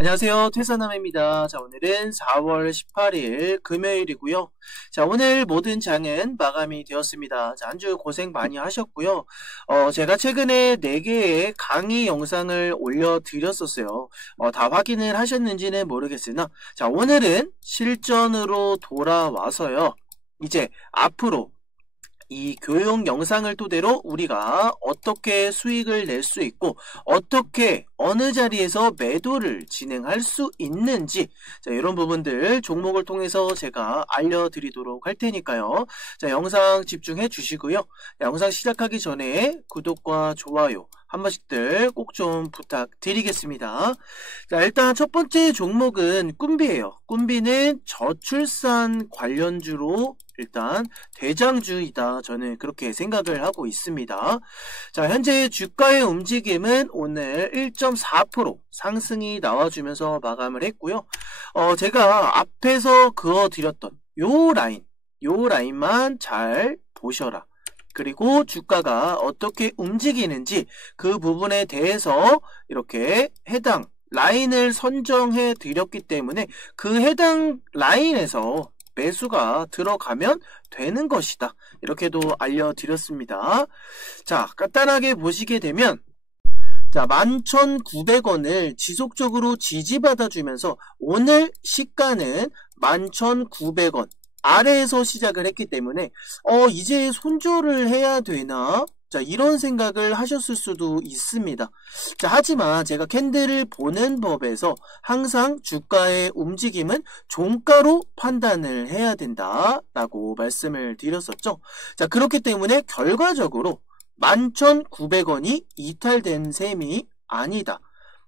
안녕하세요. 퇴사남입니다. 자, 오늘은 4월 18일 금요일이고요. 자, 오늘 모든 장은 마감이 되었습니다. 자, 한 주 고생 많이 하셨고요. 제가 최근에 4개의 강의 영상을 올려드렸었어요. 다 확인을 하셨는지는 모르겠으나, 자, 오늘은 실전으로 돌아와서요. 이제 앞으로 이 교육 영상을 토대로 우리가 어떻게 수익을 낼 수 있고 어떻게 어느 자리에서 매도를 진행할 수 있는지, 자, 이런 부분들 종목을 통해서 제가 알려드리도록 할 테니까요. 자, 영상 집중해 주시고요. 영상 시작하기 전에 구독과 좋아요 한 번씩들 꼭 좀 부탁드리겠습니다. 자, 일단 첫 번째 종목은 꿈비예요. 꿈비는 저출산 관련주로 일단 대장주이다, 저는 그렇게 생각을 하고 있습니다. 자, 현재 주가의 움직임은 오늘 1.4% 상승이 나와주면서 마감을 했고요. 제가 앞에서 그어드렸던 요 라인만 잘 보셔라. 그리고 주가가 어떻게 움직이는지 그 부분에 대해서 이렇게 해당 라인을 선정해 드렸기 때문에 그 해당 라인에서 매수가 들어가면 되는 것이다, 이렇게도 알려드렸습니다. 자, 간단하게 보시게 되면, 자, 11,900원을 지속적으로 지지받아 주면서 오늘 시가는 11,900원 아래에서 시작을 했기 때문에 이제 손절을 해야 되나? 자, 이런 생각을 하셨을 수도 있습니다. 자, 하지만 제가 캔들을 보는 법에서 항상 주가의 움직임은 종가로 판단을 해야 된다라고 말씀을 드렸었죠. 자, 그렇기 때문에 결과적으로 11,900원이 이탈된 셈이 아니다.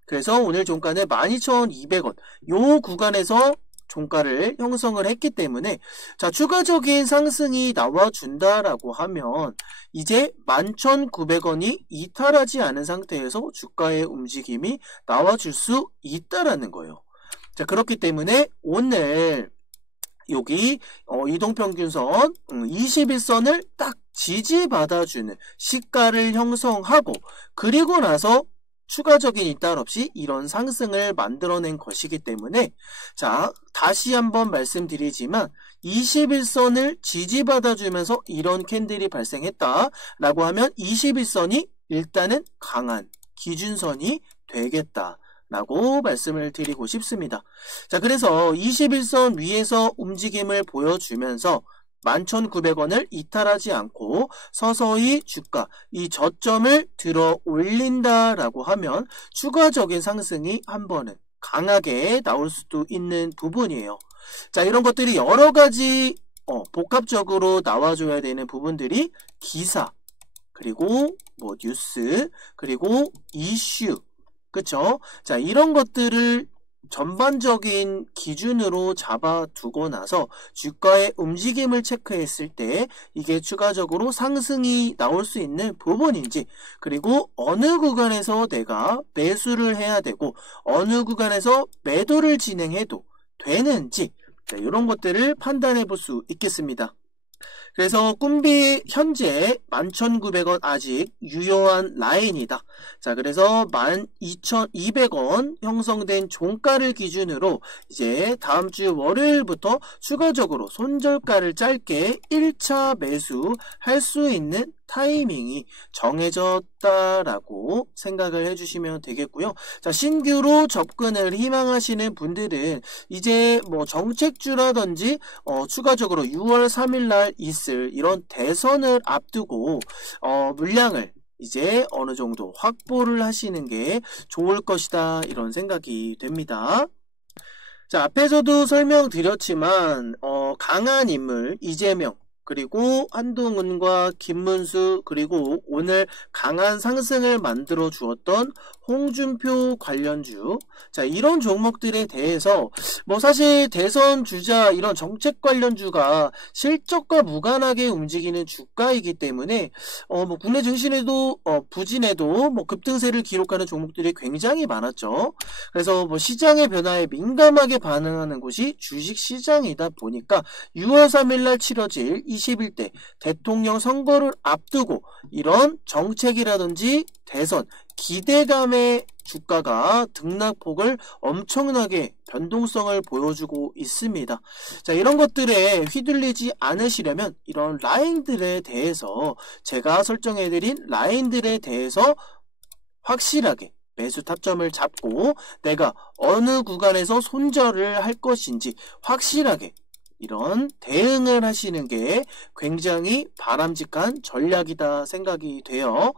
그래서 오늘 종가는 12,200원 요 구간에서 종가를 형성을 했기 때문에, 자, 추가적인 상승이 나와준다라고 하면 이제 11,900원이 이탈하지 않은 상태에서 주가의 움직임이 나와줄 수 있다라는 거예요. 자, 그렇기 때문에 오늘 여기 이동평균선 21선을 딱 지지받아주는 시가를 형성하고, 그리고 나서 추가적인 이탈 없이 이런 상승을 만들어낸 것이기 때문에, 자, 다시 한번 말씀드리지만 21선을 지지받아주면서 이런 캔들이 발생했다라고 하면 21선이 일단은 강한 기준선이 되겠다 라고 말씀을 드리고 싶습니다. 자, 그래서 21선 위에서 움직임을 보여주면서 11,900원을 이탈하지 않고 서서히 주가 이 저점을 들어 올린다라고 하면 추가적인 상승이 한 번은 강하게 나올 수도 있는 부분이에요. 자, 이런 것들이 여러 가지 복합적으로 나와줘야 되는 부분들이 기사, 그리고 뭐 뉴스, 그리고 이슈, 그쵸? 자, 이런 것들을 전반적인 기준으로 잡아두고 나서 주가의 움직임을 체크했을 때 이게 추가적으로 상승이 나올 수 있는 부분인지, 그리고 어느 구간에서 내가 매수를 해야 되고 어느 구간에서 매도를 진행해도 되는지, 자, 이런 것들을 판단해 볼 수 있겠습니다. 그래서 꿈비 현재 11,900원 아직 유효한 라인이다. 자, 그래서 12,200원 형성된 종가를 기준으로 이제 다음 주 월요일부터 추가적으로 손절가를 짧게 1차 매수할 수 있는 타이밍이 정해졌다라고 생각을 해주시면 되겠고요. 자, 신규로 접근을 희망하시는 분들은 이제 뭐 정책주라든지 추가적으로 6월 3일날 있을 이런 대선을 앞두고 물량을 이제 어느 정도 확보를 하시는 게 좋을 것이다, 이런 생각이 됩니다. 자, 앞에서도 설명드렸지만 강한 인물 이재명, 그리고 한동훈과 김문수, 그리고 오늘 강한 상승을 만들어 주었던 홍준표 관련주, 자, 이런 종목들에 대해서 뭐 사실 대선 주자 이런 정책 관련주가 실적과 무관하게 움직이는 주가이기 때문에 뭐 국내 증시에도 부진에도 뭐 급등세를 기록하는 종목들이 굉장히 많았죠. 그래서 뭐 시장의 변화에 민감하게 반응하는 곳이 주식 시장이다 보니까 6월 3일날 치러질 이 제21대 대통령 선거를 앞두고 이런 정책이라든지 대선, 기대감의 주가가 등락폭을 엄청나게 변동성을 보여주고 있습니다. 자, 이런 것들에 휘둘리지 않으시려면 이런 라인들에 대해서 제가 설정해드린 라인들에 대해서 확실하게 매수 타점을 잡고 내가 어느 구간에서 손절을 할 것인지 확실하게 이런 대응을 하시는 게 굉장히 바람직한 전략이다 생각이 돼요.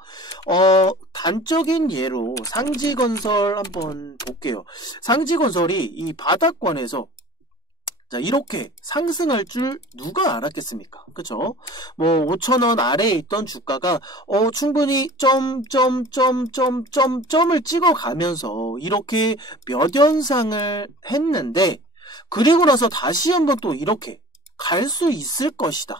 단적인 예로 상지건설 한번 볼게요. 상지건설이 이 바닥권에서 자, 이렇게 상승할 줄 누가 알았겠습니까? 그쵸? 뭐 5,000원 아래에 있던 주가가 충분히 점을 찍어가면서 이렇게 몇 연상을 했는데 그리고 나서 다시 한번 또 이렇게 갈 수 있을 것이다.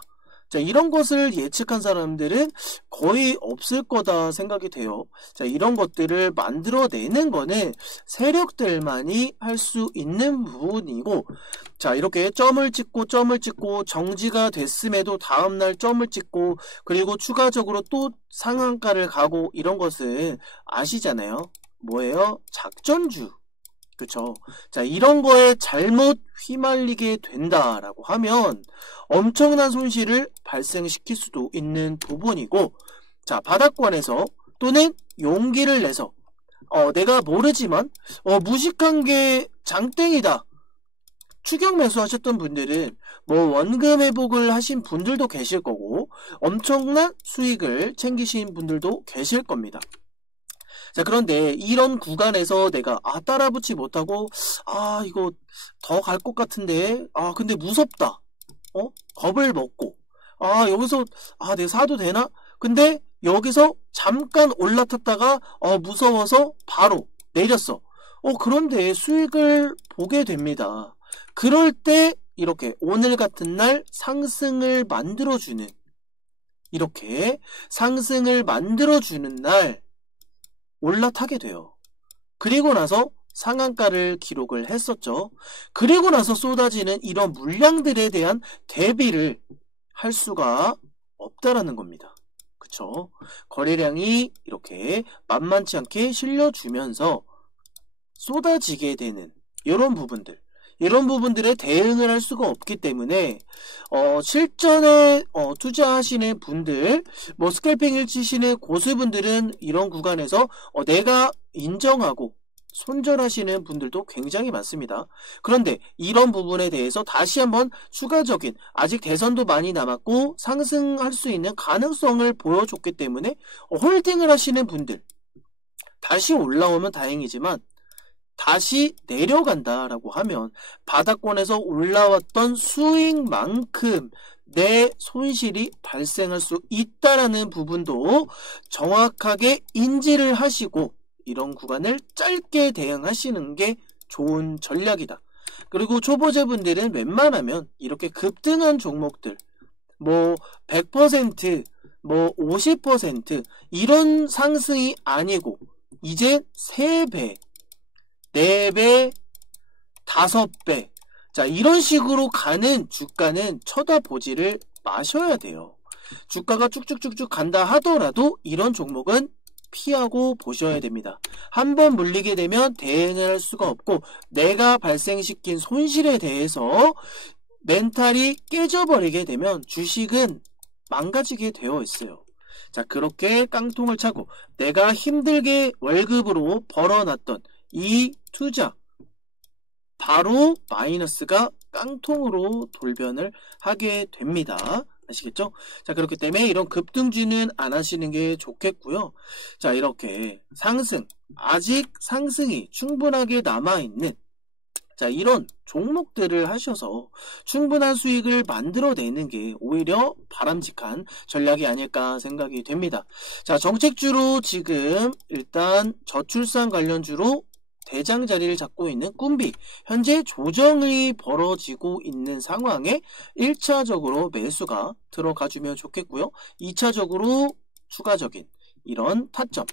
자, 이런 것을 예측한 사람들은 거의 없을 거다 생각이 돼요. 자, 이런 것들을 만들어내는 거는 세력들만이 할 수 있는 부분이고, 자, 이렇게 점을 찍고 정지가 됐음에도 다음날 점을 찍고 그리고 추가적으로 또 상한가를 가고 이런 것은 아시잖아요. 뭐예요? 작전주. 그쵸? 자, 이런 거에 잘못 휘말리게 된다라고 하면 엄청난 손실을 발생시킬 수도 있는 부분이고, 자, 바닥권에서 또는 용기를 내서 내가 모르지만 무식한 게 장땡이다. 추격 매수하셨던 분들은 뭐 원금 회복을 하신 분들도 계실 거고 엄청난 수익을 챙기신 분들도 계실 겁니다. 자, 그런데 이런 구간에서 내가 따라붙지 못하고 이거 더 갈 것 같은데 근데 무섭다. 겁을 먹고 여기서 내가 사도 되나? 근데 여기서 잠깐 올라탔다가 무서워서 바로 내렸어. 그런데 수익을 보게 됩니다. 그럴 때 이렇게 오늘 같은 날 상승을 만들어주는 이렇게 상승을 만들어주는 날 올라타게 돼요. 그리고 나서 상한가를 기록을 했었죠. 그리고 나서 쏟아지는 이런 물량들에 대한 대비를 할 수가 없다라는 겁니다. 그쵸? 거래량이 이렇게 만만치 않게 실려주면서 쏟아지게 되는 이런 부분들에 대응을 할 수가 없기 때문에 실전에 투자하시는 분들, 뭐 스캘핑을 치시는 고수분들은 이런 구간에서 내가 인정하고 손절하시는 분들도 굉장히 많습니다. 그런데 이런 부분에 대해서 다시 한번 추가적인 아직 대선도 많이 남았고 상승할 수 있는 가능성을 보여줬기 때문에 홀딩을 하시는 분들, 다시 올라오면 다행이지만 다시 내려간다라고 하면 바닥권에서 올라왔던 수익만큼 내 손실이 발생할 수 있다라는 부분도 정확하게 인지를 하시고 이런 구간을 짧게 대응하시는 게 좋은 전략이다. 그리고 초보자분들은 웬만하면 이렇게 급등한 종목들 뭐 100%, 뭐 50% 이런 상승이 아니고 이제 3배 4배, 5배. 자, 이런 식으로 가는 주가는 쳐다보지를 마셔야 돼요. 주가가 쭉쭉쭉쭉 간다 하더라도 이런 종목은 피하고 보셔야 됩니다. 한번 물리게 되면 대응을 할 수가 없고 내가 발생시킨 손실에 대해서 멘탈이 깨져버리게 되면 주식은 망가지게 되어 있어요. 자, 그렇게 깡통을 차고 내가 힘들게 월급으로 벌어놨던 이 투자 바로 마이너스가 깡통으로 돌변을 하게 됩니다. 아시겠죠? 자, 그렇기 때문에 이런 급등주는 안 하시는 게 좋겠고요. 자, 이렇게 상승, 아직 상승이 충분하게 남아있는 자, 이런 종목들을 하셔서 충분한 수익을 만들어내는 게 오히려 바람직한 전략이 아닐까 생각이 됩니다. 자, 정책주로 지금 일단 저출산 관련주로 대장 자리를 잡고 있는 꿈비, 현재 조정이 벌어지고 있는 상황에 1차적으로 매수가 들어가주면 좋겠고요. 2차적으로 추가적인 이런 타점,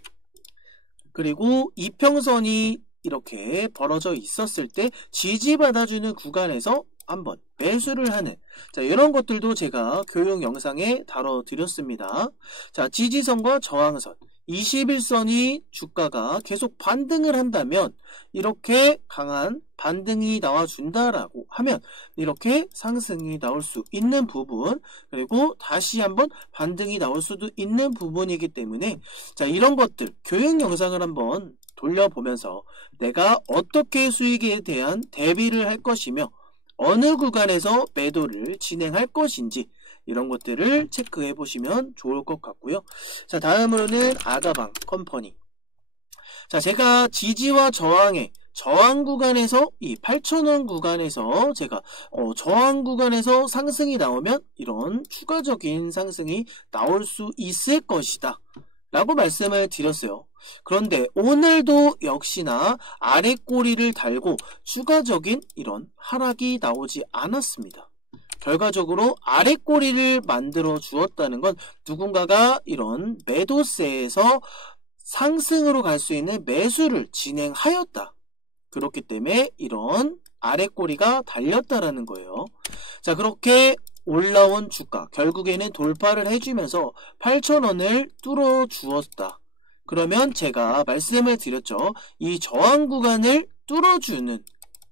그리고 이평선이 이렇게 벌어져 있었을 때 지지받아주는 구간에서 한번 매수를 하는, 자, 이런 것들도 제가 교육 영상에 다뤄드렸습니다. 자, 지지선과 저항선, 21선이 주가가 계속 반등을 한다면 이렇게 강한 반등이 나와준다라고 하면 이렇게 상승이 나올 수 있는 부분, 그리고 다시 한번 반등이 나올 수도 있는 부분이기 때문에, 자, 이런 것들 교육 영상을 한번 돌려보면서 내가 어떻게 수익에 대한 대비를 할 것이며 어느 구간에서 매도를 진행할 것인지 이런 것들을 체크해 보시면 좋을 것 같고요. 자, 다음으로는 아가방 컴퍼니. 자, 제가 지지와 저항의 저항 구간에서 이 8,000원 구간에서 제가 저항 구간에서 상승이 나오면 이런 추가적인 상승이 나올 수 있을 것이다 라고 말씀을 드렸어요. 그런데 오늘도 역시나 아래 꼬리를 달고 추가적인 이런 하락이 나오지 않았습니다. 결과적으로 아래 꼬리를 만들어 주었다는 건 누군가가 이런 매도세에서 상승으로 갈 수 있는 매수를 진행하였다. 그렇기 때문에 이런 아래 꼬리가 달렸다라는 거예요. 자, 그렇게 올라온 주가 결국에는 돌파를 해주면서 8,000원을 뚫어 주었다. 그러면 제가 말씀을 드렸죠. 이 저항 구간을 뚫어주는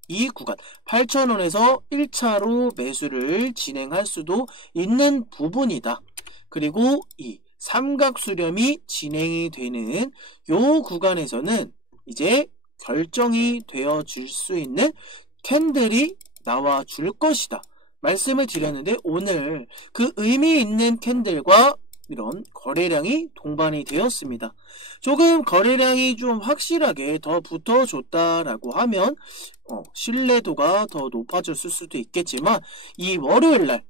이 구간 8,000원에서 1차로 매수를 진행할 수도 있는 부분이다. 그리고 이 삼각 수렴이 진행이 되는 요 구간에서는 이제 결정이 되어질 수 있는 캔들이 나와 줄 것이다 말씀을 드렸는데, 오늘 그 의미 있는 캔들과 이런 거래량이 동반이 되었습니다. 조금 거래량이 좀 확실하게 더 붙어줬다라고 하면 신뢰도가 더 높아졌을 수도 있겠지만, 이 월요일날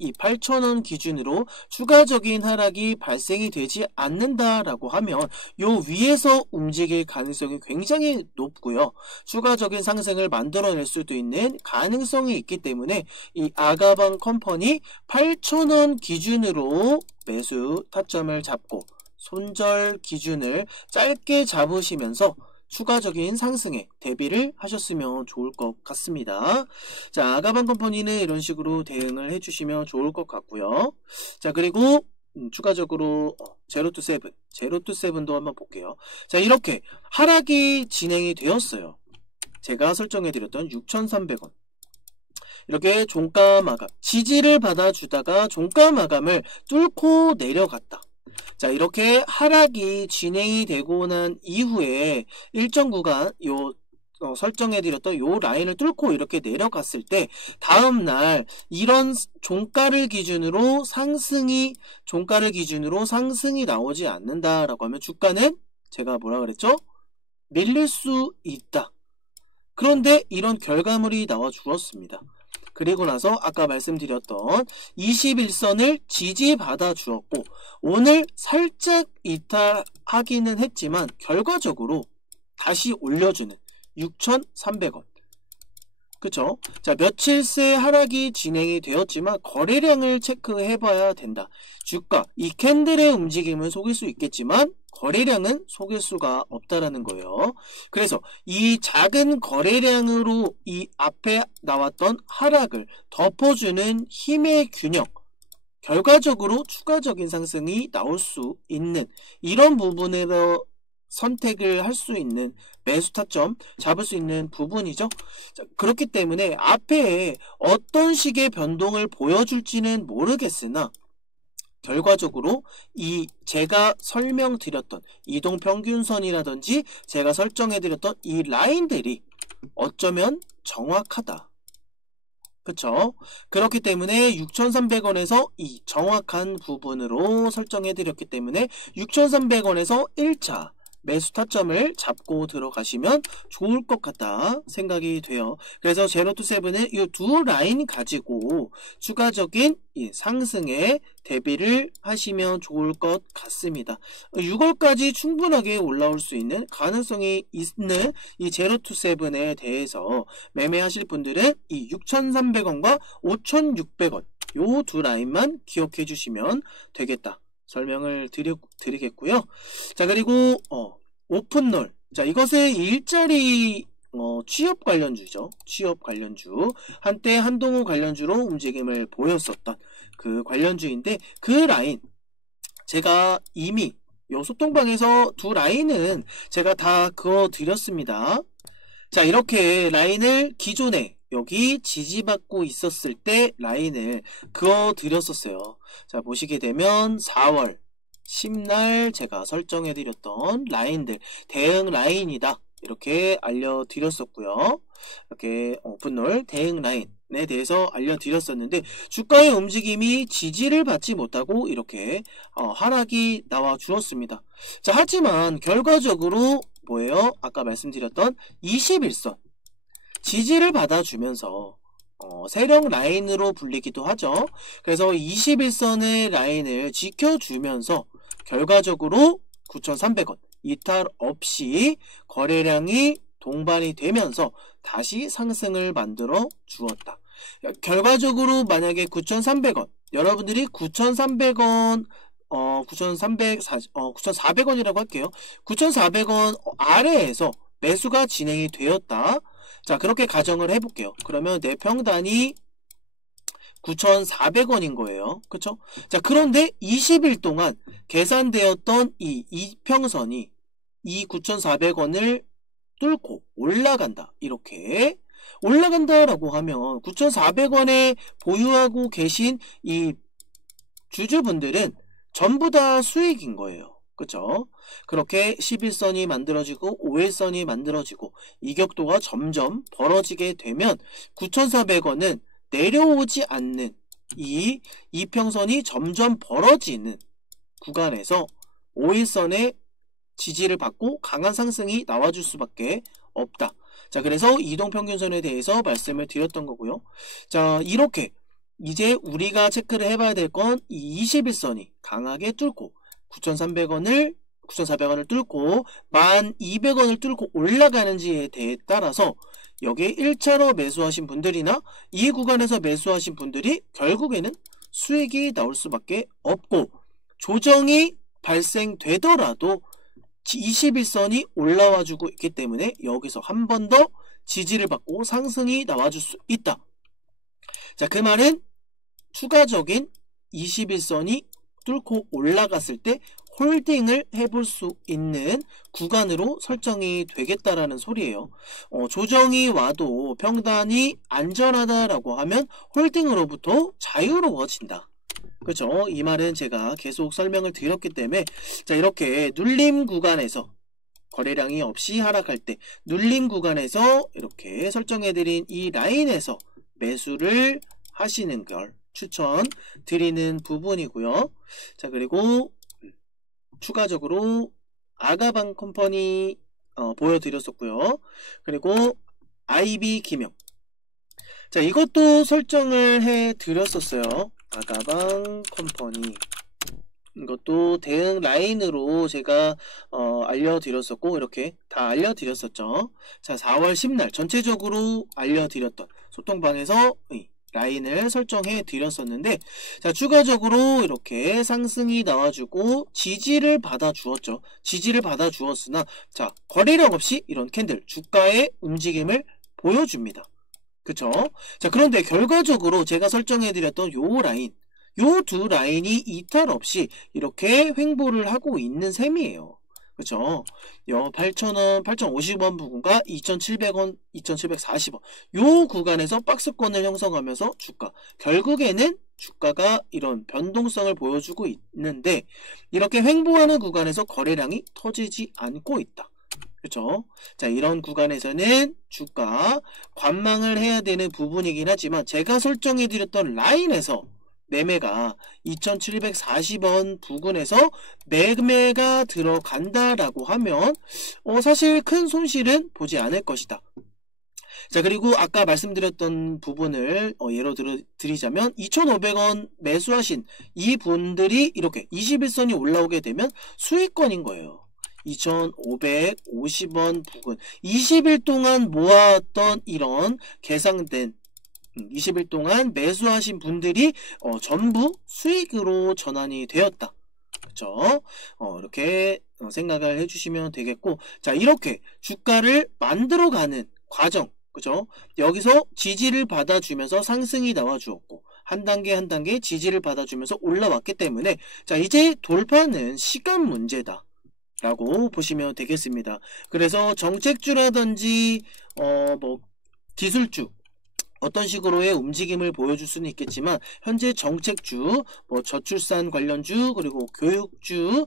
이 8,000원 기준으로 추가적인 하락이 발생이 되지 않는다라고 하면 요 위에서 움직일 가능성이 굉장히 높고요. 추가적인 상승을 만들어낼 수도 있는 가능성이 있기 때문에 이 아가방 컴퍼니 8,000원 기준으로 매수 타점을 잡고 손절 기준을 짧게 잡으시면서 추가적인 상승에 대비를 하셨으면 좋을 것 같습니다. 자, 아가방 컴퍼니는 이런 식으로 대응을 해주시면 좋을 것 같고요. 자, 그리고 추가적으로 제로투세븐도 한번 볼게요. 자, 이렇게 하락이 진행이 되었어요. 제가 설정해드렸던 6,300원. 이렇게 종가 마감, 지지를 받아주다가 종가 마감을 뚫고 내려갔다. 자, 이렇게 하락이 진행이 되고 난 이후에 일정 구간 설정해드렸던 요 라인을 뚫고 이렇게 내려갔을 때 다음날 이런 종가를 기준으로 상승이 나오지 않는다라고 하면 주가는 제가 뭐라 그랬죠? 밀릴 수 있다. 그런데 이런 결과물이 나와 주었습니다. 그리고 나서 아까 말씀드렸던 21선을 지지받아 주었고 오늘 살짝 이탈하기는 했지만 결과적으로 다시 올려주는 6,300원. 그쵸? 자, 며칠 새 하락이 진행이 되었지만 거래량을 체크해 봐야 된다. 주가, 이 캔들의 움직임은 속일 수 있겠지만 거래량은 속일 수가 없다라는 거예요. 그래서 이 작은 거래량으로 이 앞에 나왔던 하락을 덮어주는 힘의 균형, 결과적으로 추가적인 상승이 나올 수 있는 이런 부분으로 선택을 할 수 있는 매수 타점 잡을 수 있는 부분이죠. 자, 그렇기 때문에 앞에 어떤 식의 변동을 보여줄지는 모르겠으나 결과적으로 이 제가 설명드렸던 이동평균선이라든지 제가 설정해드렸던 이 라인들이 어쩌면 정확하다. 그쵸? 그렇기 때문에 6,300원에서 이 정확한 부분으로 설정해드렸기 때문에 6,300원에서 1차 매수 타점을 잡고 들어가시면 좋을 것 같다 생각이 돼요. 그래서 제로투세븐은 이 두 라인 가지고 추가적인 이 상승에 대비를 하시면 좋을 것 같습니다. 6월까지 충분하게 올라올 수 있는 가능성이 있는 이 제로투세븐에 대해서 매매하실 분들은 이 6,300원과 5,600원 요 두 라인만 기억해 주시면 되겠다. 설명을 드리겠고요. 자, 그리고 오픈롤. 자, 이것의 일자리 취업 관련주죠. 취업 관련주. 한때 한동훈 관련주로 움직임을 보였었던 그 관련주인데, 그 라인 제가 이미 요 소통방에서 두 라인은 제가 다 그어 드렸습니다. 자, 이렇게 라인을 기존에 여기 지지받고 있었을 때 라인을 그어 드렸었어요. 자, 보시게 되면 4월 10날 제가 설정해 드렸던 라인들, 대응 라인이다, 이렇게 알려드렸었고요. 이렇게 오픈롤 대응 라인에 대해서 알려드렸었는데, 주가의 움직임이 지지를 받지 못하고 이렇게 하락이 나와 주었습니다. 자, 하지만 결과적으로 뭐예요? 아까 말씀드렸던 21선 지지를 받아주면서 세력 라인으로 불리기도 하죠. 그래서 21선의 라인을 지켜주면서 결과적으로 9,300원 이탈 없이 거래량이 동반이 되면서 다시 상승을 만들어 주었다. 결과적으로 만약에 9,300원, 여러분들이 9,300원 9,400원이라고 할게요. 9,400원 아래에서 매수가 진행이 되었다. 자, 그렇게 가정을 해볼게요. 그러면 내 평단이 9,400원인 거예요. 그쵸? 자, 그런데 20일 동안 계산되었던 이 이평선이 이 9,400원을 뚫고 올라간다. 이렇게 올라간다라고 하면 9,400원에 보유하고 계신 이 주주분들은 전부 다 수익인 거예요. 그쵸? 그렇게 11선이 만들어지고 5일선이 만들어지고 이격도가 점점 벌어지게 되면 9,400원은 내려오지 않는 이 이평선이 점점 벌어지는 구간에서 5일선의 지지를 받고 강한 상승이 나와줄 수밖에 없다. 자, 그래서 이동평균선에 대해서 말씀을 드렸던 거고요. 자, 이렇게 이제 우리가 체크를 해봐야 될 건 이 21선이 강하게 뚫고 9,400원을 뚫고 1,200원을 뚫고 올라가는지에 대해 따라서 여기에 1차로 매수하신 분들이나 이 구간에서 매수하신 분들이 결국에는 수익이 나올 수밖에 없고, 조정이 발생되더라도 21선이 올라와주고 있기 때문에 여기서 한 번 더 지지를 받고 상승이 나와줄 수 있다. 자, 그 말은 추가적인 21선이 뚫고 올라갔을 때 홀딩을 해볼 수 있는 구간으로 설정이 되겠다라는 소리예요. 조정이 와도 평단이 안전하다라고 하면 홀딩으로부터 자유로워진다. 그렇죠? 이 말은 제가 계속 설명을 드렸기 때문에, 자, 이렇게 눌림 구간에서 거래량이 없이 하락할 때 눌림 구간에서 이렇게 설정해드린 이 라인에서 매수를 하시는 걸 추천드리는 부분이고요. 자, 그리고 추가적으로 아가방 컴퍼니 보여드렸었고요. 그리고 IB 김용, 자, 이것도 설정을 해드렸었어요. 아가방 컴퍼니, 이것도 대응 라인으로 제가 알려드렸었고, 이렇게 다 알려드렸었죠. 자, 4월 10날 전체적으로 알려드렸던 소통방에서 라인을 설정해 드렸었는데, 자, 추가적으로 이렇게 상승이 나와주고 지지를 받아 주었죠. 지지를 받아 주었으나, 자, 거래량 없이 이런 캔들 주가의 움직임을 보여줍니다. 그쵸? 자, 그런데 결과적으로 제가 설정해 드렸던 요 라인, 요 두 라인이 이탈 없이 이렇게 횡보를 하고 있는 셈이에요. 그쵸? 8,000원, 8,050원 부근과 2,700원, 2,740원. 요 구간에서 박스권을 형성하면서 결국에는 주가가 이런 변동성을 보여주고 있는데, 이렇게 횡보하는 구간에서 거래량이 터지지 않고 있다. 그렇죠? 자, 이런 구간에서는 주가 관망을 해야 되는 부분이긴 하지만, 제가 설정해 드렸던 라인에서 매매가 2,740원 부근에서 매매가 들어간다라고 하면 사실 큰 손실은 보지 않을 것이다. 자, 그리고 아까 말씀드렸던 부분을 예로 드리자면 2,500원 매수하신 이 분들이 이렇게 21선이 올라오게 되면 수익권인 거예요. 2,550원 부근, 20일 동안 모았던 이런 계상된 20일 동안 매수하신 분들이 전부 수익으로 전환이 되었다. 그렇죠? 이렇게 생각을 해주시면 되겠고, 자, 이렇게 주가를 만들어가는 과정, 그죠? 여기서 지지를 받아주면서 상승이 나와주었고 한 단계 한 단계 지지를 받아주면서 올라왔기 때문에 자, 이제 돌파는 시간 문제다 라고 보시면 되겠습니다. 그래서 정책주라든지 뭐 기술주 어떤 식으로의 움직임을 보여줄 수는 있겠지만 현재 정책주, 뭐 저출산 관련주, 그리고 교육주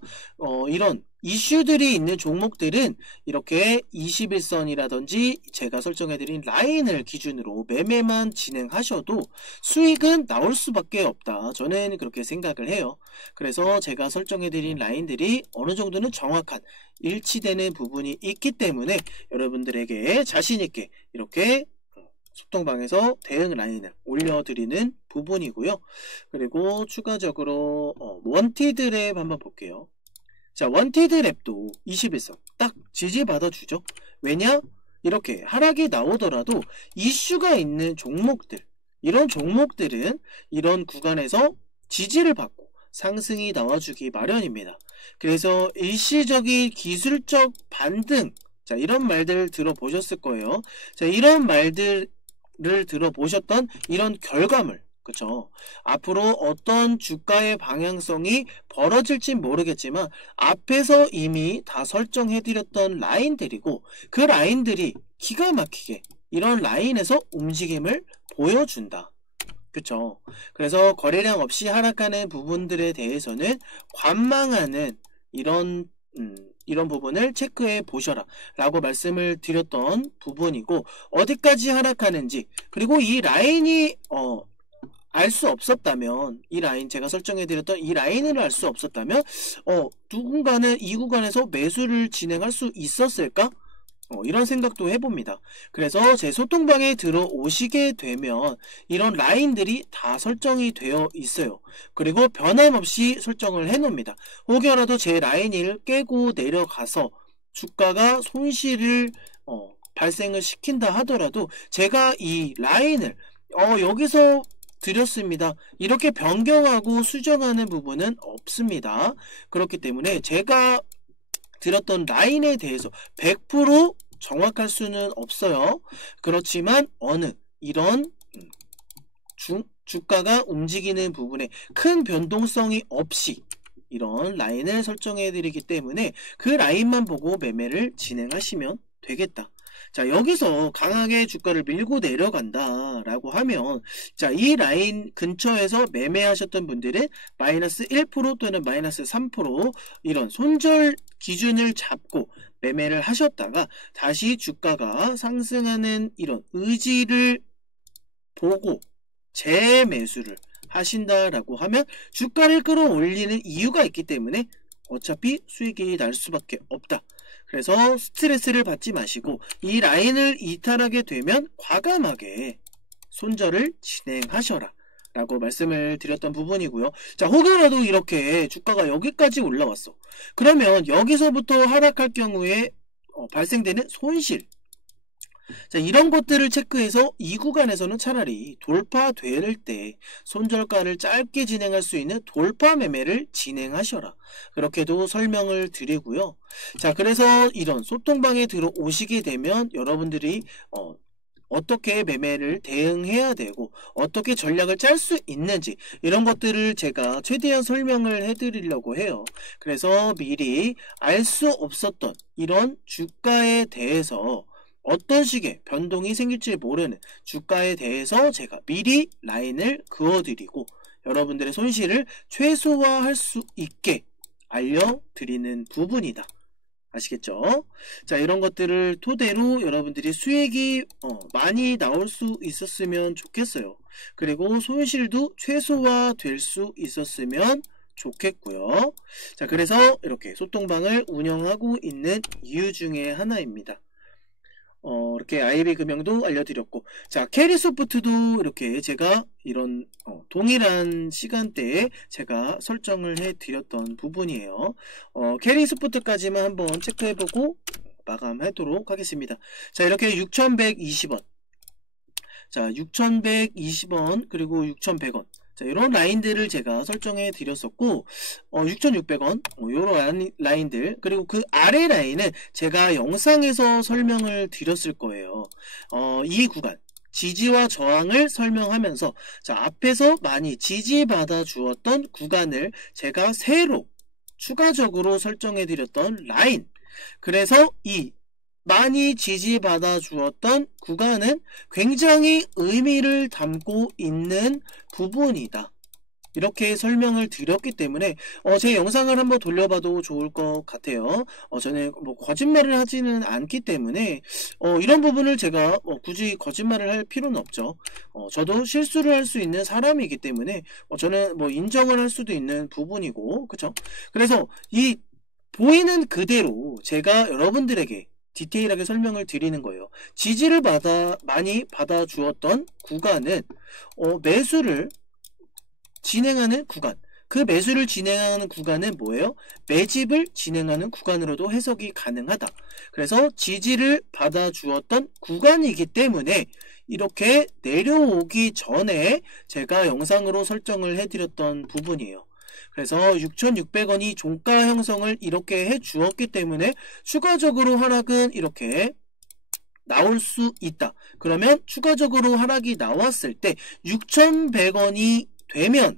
이런 이슈들이 있는 종목들은 이렇게 21선이라든지 제가 설정해드린 라인을 기준으로 매매만 진행하셔도 수익은 나올 수밖에 없다. 저는 그렇게 생각을 해요. 그래서 제가 설정해드린 라인들이 어느 정도는 정확한 일치되는 부분이 있기 때문에 여러분들에게 자신있게 이렇게 소통방에서 대응 라인을 올려드리는 부분이고요. 그리고 추가적으로 원티드 랩 한번 볼게요. 자, 원티드 랩도 21선 딱 지지받아주죠. 왜냐? 이렇게 하락이 나오더라도 이슈가 있는 종목들, 이런 종목들은 이런 구간에서 지지를 받고 상승이 나와주기 마련입니다. 그래서 일시적인 기술적 반등, 자, 이런 말들 들어보셨을 거예요. 자, 이런 말들을 들어보셨던 이런 결과물, 그쵸? 앞으로 어떤 주가의 방향성이 벌어질진 모르겠지만 앞에서 이미 다 설정해드렸던 라인들이고 그 라인들이 기가 막히게 이런 라인에서 움직임을 보여준다. 그쵸? 그래서 거래량 없이 하락하는 부분들에 대해서는 관망하는 이런 부분을 체크해 보셔라 라고 말씀을 드렸던 부분이고 어디까지 하락하는지 그리고 이 라인이 알 수 없었다면 이 라인 제가 설정해 드렸던 이 라인을 알 수 없었다면 누군가는 이 구간에서 매수를 진행할 수 있었을까? 이런 생각도 해봅니다. 그래서 제 소통방에 들어오시게 되면 이런 라인들이 다 설정이 되어 있어요. 그리고 변함없이 설정을 해놓습니다. 혹여라도 제 라인을 깨고 내려가서 주가가 손실을 발생을 시킨다 하더라도 제가 이 라인을 여기서 드렸습니다. 이렇게 변경하고 수정하는 부분은 없습니다. 그렇기 때문에 제가 드렸던 라인에 대해서 100% 정확할 수는 없어요. 그렇지만 이런 주가가 움직이는 부분에 큰 변동성이 없이 이런 라인을 설정해 드리기 때문에 그 라인만 보고 매매를 진행하시면 되겠다. 자, 여기서 강하게 주가를 밀고 내려간다 라고 하면 자, 이 라인 근처에서 매매하셨던 분들은 마이너스 1% 또는 마이너스 3% 이런 손절 기준을 잡고 매매를 하셨다가 다시 주가가 상승하는 이런 의지를 보고 재매수를 하신다라고 하면 주가를 끌어올리는 이유가 있기 때문에 어차피 수익이 날 수밖에 없다. 그래서 스트레스를 받지 마시고 이 라인을 이탈하게 되면 과감하게 손절을 진행하셔라 라고 말씀을 드렸던 부분이고요. 자, 혹여라도 이렇게 주가가 여기까지 올라왔어. 그러면 여기서부터 하락할 경우에 발생되는 손실, 자, 이런 것들을 체크해서 이 구간에서는 차라리 돌파될 때 손절가를 짧게 진행할 수 있는 돌파 매매를 진행하셔라. 그렇게도 설명을 드리고요. 자, 그래서 이런 소통방에 들어오시게 되면 여러분들이 어떻게 매매를 대응해야 되고 어떻게 전략을 짤 수 있는지 이런 것들을 제가 최대한 설명을 해드리려고 해요. 그래서 미리 알 수 없었던 이런 주가에 대해서 어떤 식의 변동이 생길지 모르는 주가에 대해서 제가 미리 라인을 그어드리고 여러분들의 손실을 최소화할 수 있게 알려드리는 부분이다. 아시겠죠? 자, 이런 것들을 토대로 여러분들이 수익이 많이 나올 수 있었으면 좋겠어요. 그리고 손실도 최소화될 수 있었으면 좋겠고요. 자, 그래서 이렇게 소통방을 운영하고 있는 이유 중에 하나입니다. 이렇게 IB금융도 알려드렸고, 자, 캐리소프트도 이렇게 제가 이런 동일한 시간대에 제가 설정을 해드렸던 부분이에요. 캐리소프트까지만 한번 체크해보고 마감하도록 하겠습니다. 자, 이렇게 6120원, 자, 6120원 그리고 6100원, 자, 이런 라인들을 제가 설정해 드렸었고, 6,600원, 요런 라인들, 그리고 그 아래 라인은 제가 영상에서 설명을 드렸을 거예요. 이 구간, 지지와 저항을 설명하면서, 자, 앞에서 많이 지지받아 주었던 구간을 제가 새로 추가적으로 설정해 드렸던 라인. 그래서 이 많이 지지받아 주었던 구간은 굉장히 의미를 담고 있는 부분이다. 이렇게 설명을 드렸기 때문에 제 영상을 한번 돌려봐도 좋을 것 같아요. 저는 뭐 거짓말을 하지는 않기 때문에 이런 부분을 제가 굳이 거짓말을 할 필요는 없죠. 저도 실수를 할 수 있는 사람이기 때문에 저는 뭐 인정을 할 수도 있는 부분이고, 그쵸? 그래서 이 보이는 그대로 제가 여러분들에게 디테일하게 설명을 드리는 거예요. 지지를 많이 받아 주었던 구간은 매수를 진행하는 구간, 그 매수를 진행하는 구간은 뭐예요? 매집을 진행하는 구간으로도 해석이 가능하다. 그래서 지지를 받아 주었던 구간이기 때문에 이렇게 내려오기 전에 제가 영상으로 설정을 해드렸던 부분이에요. 그래서 6,600원이 종가 형성을 이렇게 해 주었기 때문에 추가적으로 하락은 이렇게 나올 수 있다. 그러면 추가적으로 하락이 나왔을 때 6,100원이 되면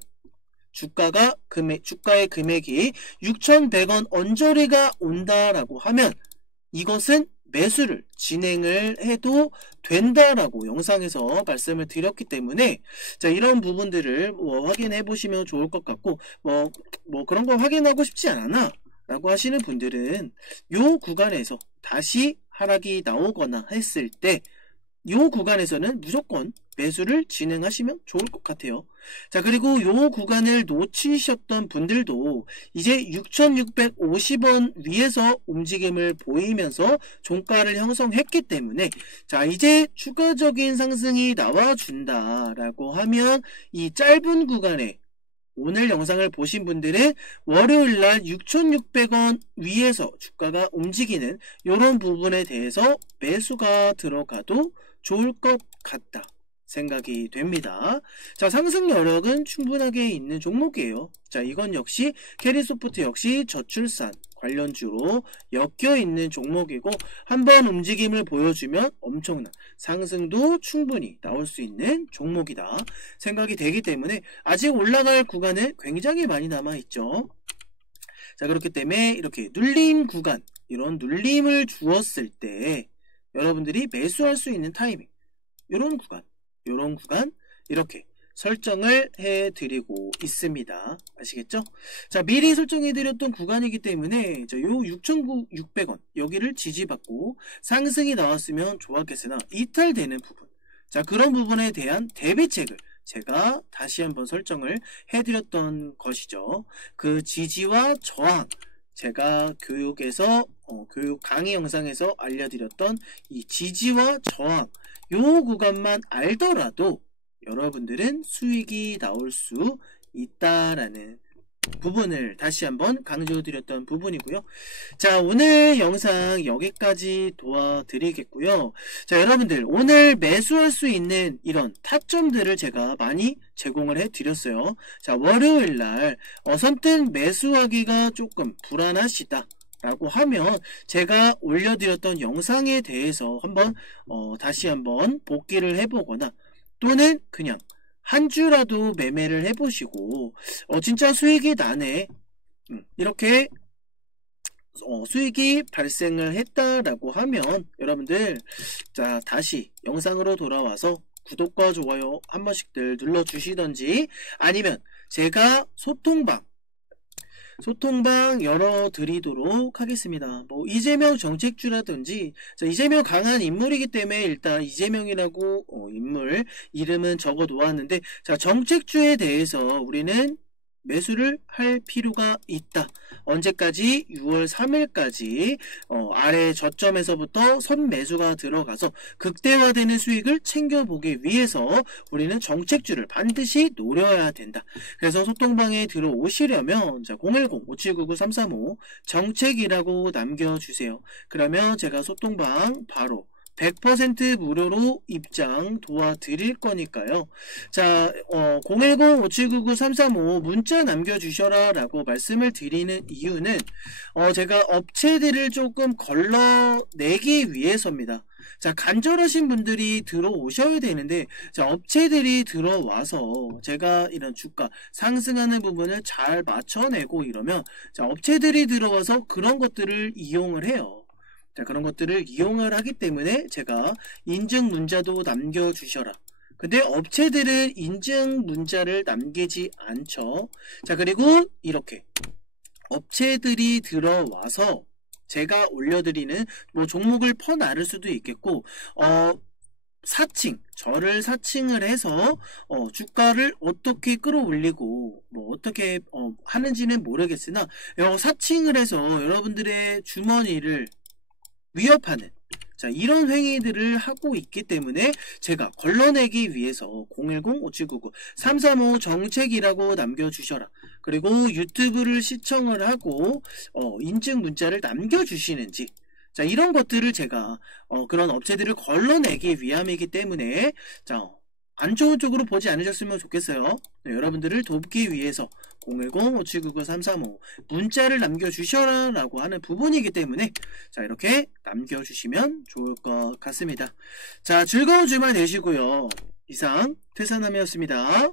주가의 금액이 6,100원 언저리가 온다라고 하면 이것은 매수를 진행을 해도 된다라고 영상에서 말씀을 드렸기 때문에, 자, 이런 부분들을 확인해 보시면 좋을 것 같고, 뭐 그런 거 확인하고 싶지 않아 라고 하시는 분들은 요 구간에서 다시 하락이 나오거나 했을 때 요 구간에서는 무조건 매수를 진행하시면 좋을 것 같아요. 자, 그리고 요 구간을 놓치셨던 분들도 이제 6,650원 위에서 움직임을 보이면서 종가를 형성했기 때문에, 자, 이제 추가적인 상승이 나와준다라고 하면 이 짧은 구간에 오늘 영상을 보신 분들은 월요일날 6,600원 위에서 주가가 움직이는 이런 부분에 대해서 매수가 들어가도 좋을 것 같다 생각이 됩니다. 자, 상승 여력은 충분하게 있는 종목이에요. 자, 이건 역시 캐리소프트 역시 저출산 관련주로 엮여 있는 종목이고, 한번 움직임을 보여주면 엄청난 상승도 충분히 나올 수 있는 종목이다 생각이 되기 때문에 아직 올라갈 구간은 굉장히 많이 남아있죠. 자, 그렇기 때문에 이렇게 눌림 구간, 이런 눌림을 주었을 때 여러분들이 매수할 수 있는 타이밍, 이런 구간 이렇게 설정을 해드리고 있습니다. 아시겠죠? 자, 미리 설정해드렸던 구간이기 때문에 요 6,600원 여기를 지지받고 상승이 나왔으면 좋았겠으나 이탈되는 부분, 자, 그런 부분에 대한 대비책을 제가 다시 한번 설정을 해드렸던 것이죠. 그 지지와 저항, 제가 교육에서 교육 강의 영상에서 알려드렸던 이 지지와 저항, 요 구간만 알더라도 여러분들은 수익이 나올 수 있다라는 부분을 다시 한번 강조드렸던 부분이고요. 자, 오늘 영상 여기까지 도와드리겠고요. 자, 여러분들 오늘 매수할 수 있는 이런 타점들을 제가 많이 제공을 해드렸어요. 자, 월요일날 선뜻 매수하기가 조금 불안하시다 라고 하면 제가 올려드렸던 영상에 대해서 한번 다시 한번 복기를 해보거나, 또는 그냥 한 주라도 매매를 해보시고 진짜 수익이 나네, 이렇게 수익이 발생을 했다라고 하면 여러분들, 자, 다시 영상으로 돌아와서 구독과 좋아요 한 번씩들 눌러주시던지, 아니면 제가 소통방 열어드리도록 하겠습니다. 뭐 이재명 정책주라든지, 자, 이재명 강한 인물이기 때문에 일단 이재명이라고 인물 이름은 적어 놓았는데, 자, 정책주에 대해서 우리는 매수를 할 필요가 있다. 언제까지? 6월 3일까지 아래 저점에서부터 선매수가 들어가서 극대화되는 수익을 챙겨보기 위해서 우리는 정책주를 반드시 노려야 된다. 그래서 소통방에 들어오시려면 010-5799-335 정책이라고 남겨주세요. 그러면 제가 소통방 바로 100% 무료로 입장 도와드릴 거니까요. 자, 010-5799-335 문자 남겨주셔라 라고 말씀을 드리는 이유는 제가 업체들을 조금 걸러내기 위해서입니다. 자, 간절하신 분들이 들어오셔야 되는데, 자, 업체들이 들어와서 제가 이런 주가 상승하는 부분을 잘 맞춰내고 이러면, 자, 업체들이 들어와서 그런 것들을 이용을 해요. 자, 그런 것들을 이용을 하기 때문에 제가 인증 문자도 남겨주셔라. 근데 업체들은 인증 문자를 남기지 않죠. 자, 그리고 이렇게 업체들이 들어와서 제가 올려드리는 뭐 종목을 퍼나를 수도 있겠고, 저를 사칭을 해서 주가를 어떻게 끌어올리고 뭐 어떻게 하는지는 모르겠으나 사칭을 해서 여러분들의 주머니를 위협하는, 자, 이런 행위들을 하고 있기 때문에 제가 걸러내기 위해서 010-5799-335 정책이라고 남겨주셔라. 그리고 유튜브를 시청을 하고 인증 문자를 남겨주시는지, 자, 이런 것들을 제가 그런 업체들을 걸러내기 위함이기 때문에, 자, 안 좋은 쪽으로 보지 않으셨으면 좋겠어요. 네, 여러분들을 돕기 위해서 010-5799-335 문자를 남겨주셔라 라고 하는 부분이기 때문에, 자, 이렇게 남겨주시면 좋을 것 같습니다. 자, 즐거운 주말 되시고요. 이상 태산남이었습니다.